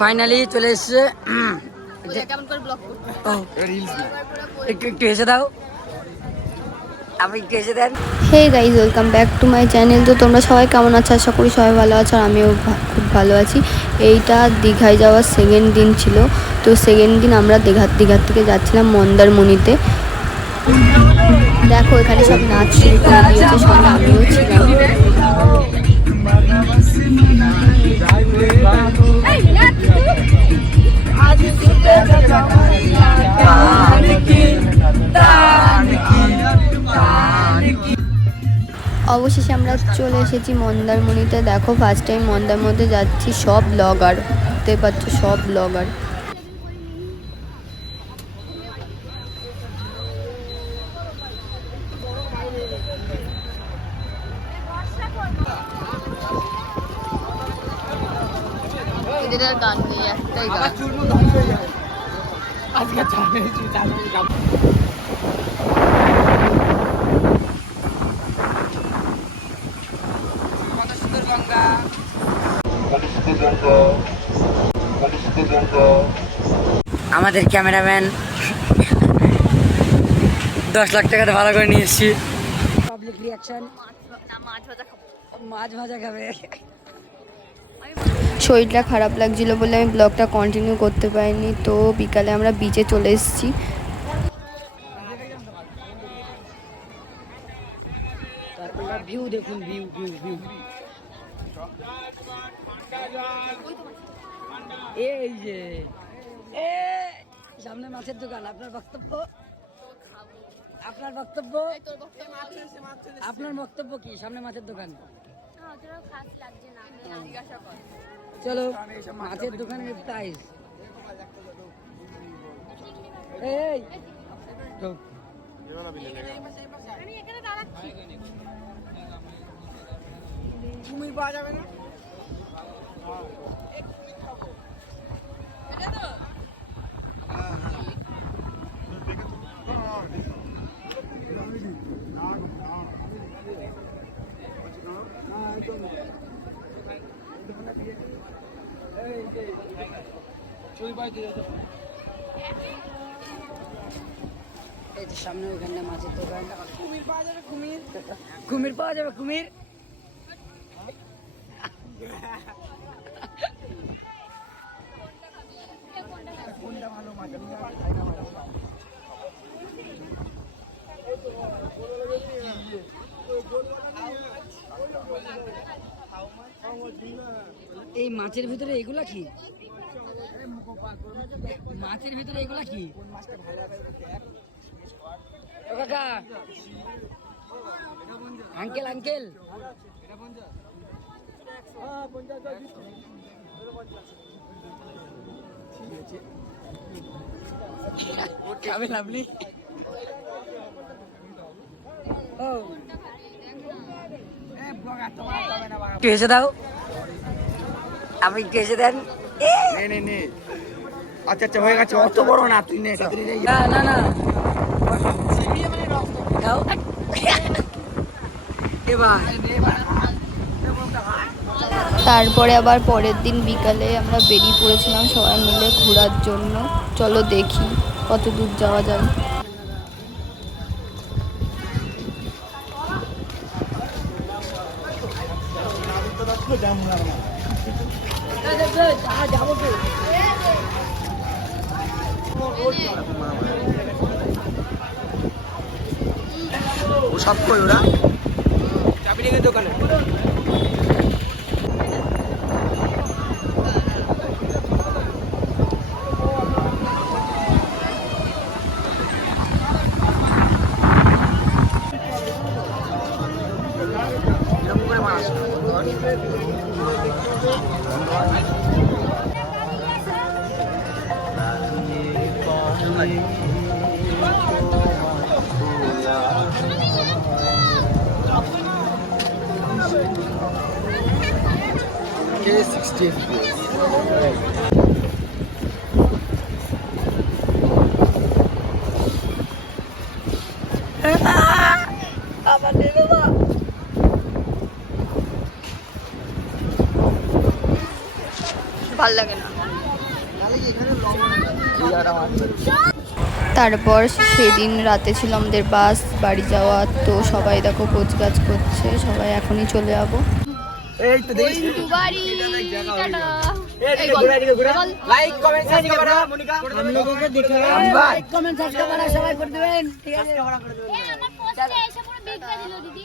Finally চলে এসছে। একটু এসে দাও, আপনি একটু এসে দেন। Hey guys, welcome back to my channel. তো তোমরা সবাই কেমন আছো? আশা করি সবাই ভালো আছো, আর আমিও খুব ভালো আছি। এইটা দীঘায় যাওয়ার সেকেন্ড দিন ছিল। তো সেকেন্ড দিন আমরা দীঘার থেকে যাচ্ছিলাম মন্দারমণিতে। দেখো এখানে সব নাচ শুরু করে দিয়েছে, সঙ্গে আমিও ছিলাম। অবশেষে আমরা চলে এসেছি মন্দারমণিতে। দেখো ফার্স্ট টাইম মন্দারমণিতে যাচ্ছি, সব ব্লগার, দেখতে পাচ্ছ সব ব্লগার। গান নেই, একটাই গান। আমাদের ক্যামেরাম্যান 10 লাখ টাকাতে ভালো করে নিয়ে এসেছি। পাবলিক রিয়াকশন, মাছ ভাজা খাবে। শরীরটা খারাপ লাগছিল বলে আমি ব্লগটা কন্টিনিউ করতে পারিনি। তো বিকালে আমরা বিচে চলে এসেছি। ভিউ দেখুন, ভিউ ভিউ ভিউ। এই যে সামনে মাছের দোকান। আপনার বক্তব্য, আপনার বক্তব্য, আপনার বক্তব্য কি? সামনে মাছের দোকান, চলো মাছের দোকানের প্রাইস। এই কুমির পাওয়া যাবে না? এই যে সামনে ওইখানে মাছের দোকান। কুমির পাওয়া যাবে, কুমির, কুমির পাওয়া যাবে, কুমির। এই মাছের ভিতরে এগুলা কি? মাছের ভিতরে এগুলা কি? ও কাকা, আঙ্কেল আঙ্কেল, খাবেন আপনি? একটু এসে দাও, আপনি একটু এসে দেন। আচ্ছা আচ্ছা হয়ে গেছে, অত বড় না, তুই নে। না না না, দাও এবার। তারপরে আবার পরের দিন বিকালে আমরা বেরিয়ে পড়েছিলাম সবাই মিলে ঘোরার জন্য। চলো দেখি কত দূর যাওয়া যায়। ও সব কই ওরা চাবি রেখে দোকানে। K16 ভাল লাগে না। তারপর সেদিন রাতে ছিল আমাদের বাস বাড়ি যাওয়া, তো সবাই দেখো গোছগাছ করছে, সবাই এখনই চলে যাবো। এই তো দেখিস লাইক কমেন্ট সাবস্ক্রাইব করা মনিকা हम लोगों को दिखा লাইক কমেন্ট সাবস্ক্রাইব করা সবাই করে দিবেন, ঠিক আছে? আমার পোস্টে এসে পুরো বিগ দিল দিদি।